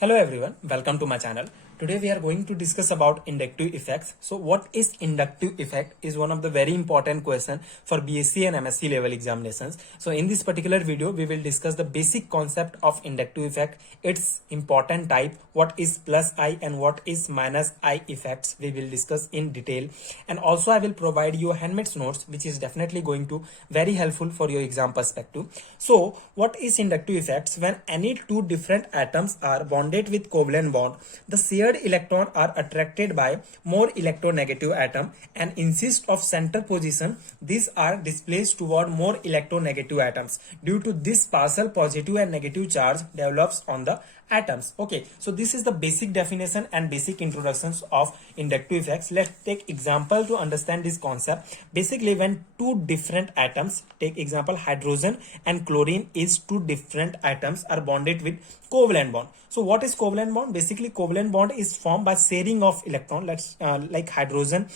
Hello everyone, welcome to my channel. Today we are going to discuss about inductive effects. So what is inductive effect is one of the very important question for BSc and MSc level examinations. So in this particular video we will discuss the basic concept of inductive effect, its important type, what is plus I and what is minus I effects we will discuss in detail, and also I will provide you handmade notes which is definitely going to very helpful for your exam perspective. So what is inductive effects? When any two different atoms are bonded with covalent bond, the shared electron are attracted by more electronegative atom and insist of center position. These are displaced toward more electronegative atoms. Due to this, partial positive and negative charge develops on the atoms. Okay, so this is the basic definition and basic introductions of inductive effects. Let's take example to understand this concept. Basically, when two different atoms, take example hydrogen and chlorine is two different atoms are bonded with covalent bond. So what is covalent bond? Basically covalent bond is formed by sharing of electron. Let's like hydrogen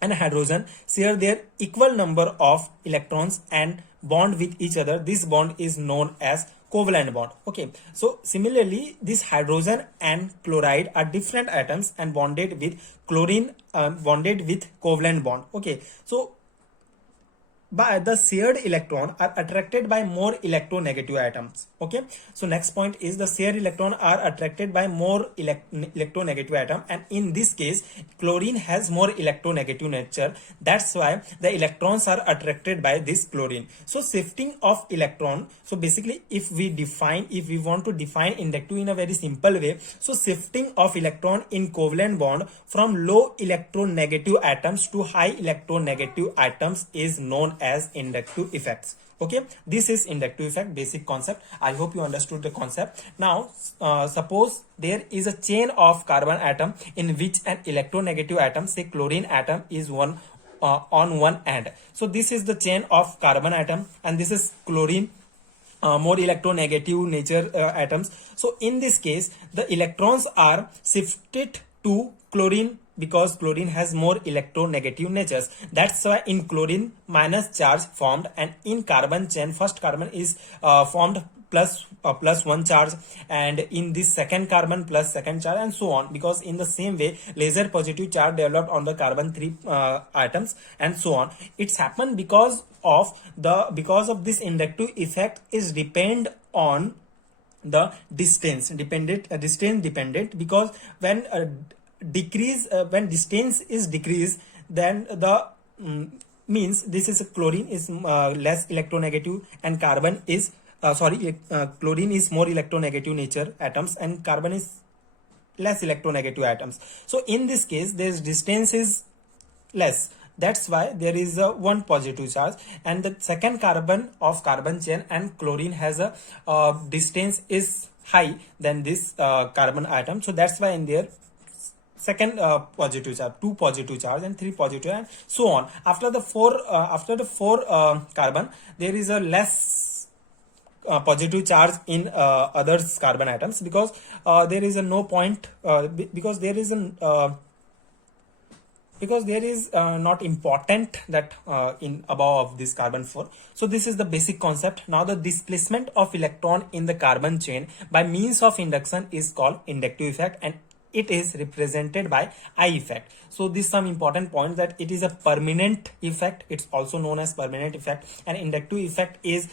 and hydrogen share their equal number of electrons and bond with each other. This bond is known as covalent bond. Okay, so similarly this hydrogen and chloride are different atoms and bonded with chlorine, bonded with covalent bond. Okay, so by the shared electron are attracted by more electronegative atoms. Okay, so next point is the shared electron are attracted by more electronegative atom, and in this case chlorine has more electronegative nature. That's why the electrons are attracted by this chlorine. So shifting of electron, so basically if we want to define inductive in a very simple way, so shifting of electron in covalent bond from low electronegative atoms to high electronegative atoms is known as inductive effects. Okay, this is inductive effect basic concept. I hope you understood the concept. Now suppose there is a chain of carbon atom in which an electronegative atom, say chlorine atom, is one on one end. So this is the chain of carbon atom and this is chlorine, more electronegative nature atoms. So in this case the electrons are shifted to chlorine because chlorine has more electronegative natures. That's why in chlorine minus charge formed, and in carbon chain first carbon is formed plus one charge, and in this second carbon plus second charge, and so on, because in the same way laser positive charge developed on the carbon 3 atoms, and so on. It's happened because of this inductive effect is depend on the distance dependent, because when when distance is decreased, then the means this is chlorine is less electronegative and carbon is chlorine is more electronegative nature atoms and carbon is less electronegative atoms. So in this case this distance is less. That's why there is a one positive charge, and the second carbon of carbon chain and chlorine has a distance is high than this carbon atom. So that's why in there second positive charge, two positive charge, and three positive, and so on. After the four carbon, there is a less positive charge in others carbon atoms, because there is a no point because there is not important that in above of this carbon 4. So this is the basic concept. Now the displacement of electron in the carbon chain by means of induction is called inductive effect, and it is represented by I effect. So this some important points, that it is a permanent effect. It's also known as permanent effect, and inductive effect is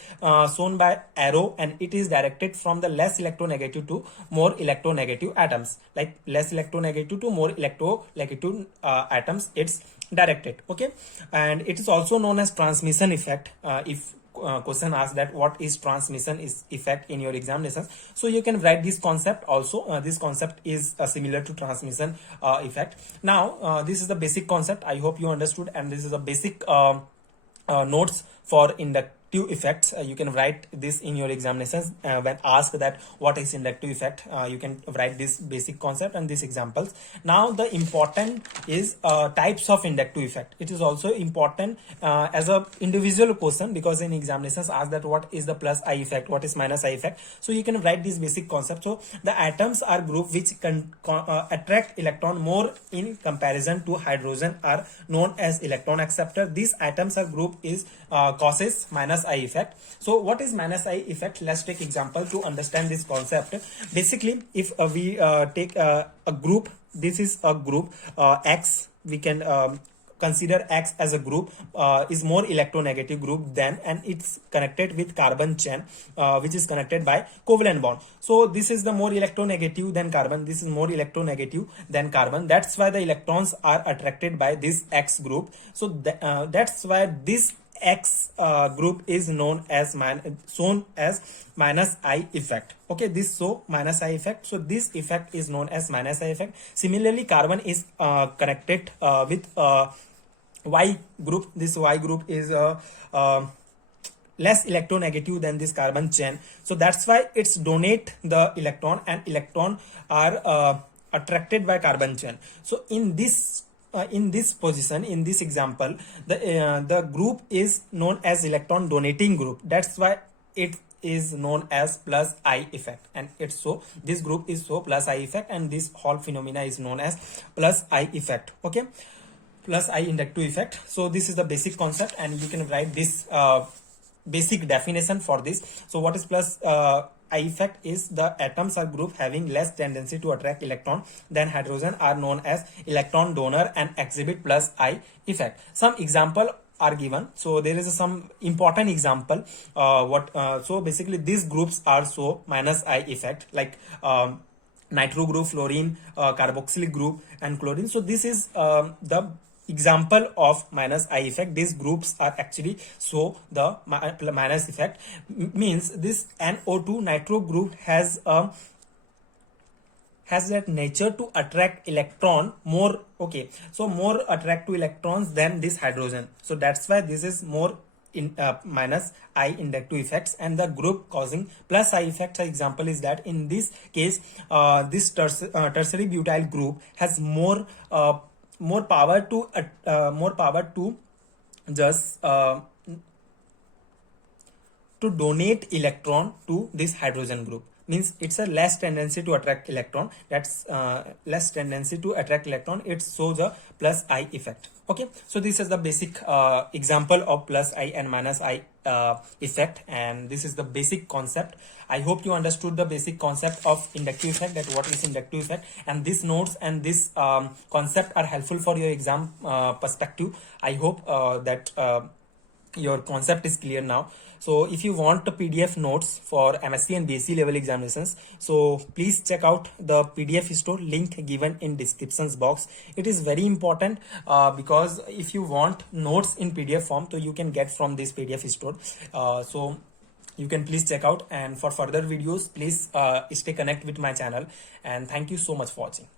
shown by arrow, and it is directed from the less electronegative to more electronegative atoms, like less electronegative to more electronegative atoms it's directed. Okay, and it is also known as transmission effect. If question asks that what is transmission is effect in your examinations, so you can write this concept also. This concept is similar to transmission effect. Now this is the basic concept. I hope you understood, and this is a basic notes for inductive effects. You can write this in your examinations when asked that what is inductive effect. You can write this basic concept and these examples. Now the important is types of inductive effect. It is also important as a individual question, because in examinations ask that what is the plus I effect, what is minus I effect. So you can write this basic concept. So the atoms are group which can attract electron more in comparison to hydrogen are known as electron acceptor. These atoms are group is causes minus plus I effect. So what is minus I effect? Let's take example to understand this concept. Basically, if we take a group, this is a group X, we can consider X as a group is more electronegative group than, and it's connected with carbon chain which is connected by covalent bond. So this is the more electronegative than carbon, this is more electronegative than carbon. That's why the electrons are attracted by this X group. So that's why this X group is known as minus I effect. Okay, this so minus I effect. So this effect is known as minus I effect. Similarly, carbon is connected with Y group. This Y group is less electronegative than this carbon chain. So that's why it's donate the electron, and electron are attracted by carbon chain. So in this position, in this example, the group is known as electron donating group. That's why it is known as plus I effect, and it's so this group is so plus I effect, and this whole phenomena is known as plus I effect. Okay, plus I inductive effect. So this is the basic concept, and you can write this basic definition for this. So what is plus I effect is the atoms or group having less tendency to attract electron than hydrogen are known as electron donor and exhibit plus I effect. Some example are given. So there is some important example. So basically these groups are so minus I effect, like nitro group, fluorine, carboxylic group, and chlorine. So this is the example of minus I effect. These groups are actually so the minus effect means this NO2 nitro group has that nature to attract electron more. Okay, so more attract to electrons than this hydrogen. So that's why this is more in minus I inductive effects, and the group causing plus I effect example is that in this case this tertiary butyl group has more power to just to donate electron to this hydrogen group. Means it's a less tendency to attract electron. That's less tendency to attract electron. It shows a plus I effect. Okay, so this is the basic example of plus I and minus I effect, and this is the basic concept. I hope you understood the basic concept of inductive effect, that what is inductive effect, and these notes and this concept are helpful for your exam perspective. I hope that your concept is clear now. So if you want the PDF notes for MSc and BSc level examinations, so please check out the PDF store link given in descriptions box. It is very important because if you want notes in PDF form, so you can get from this PDF store. So you can please check out, and for further videos please stay connected with my channel, and thank you so much for watching.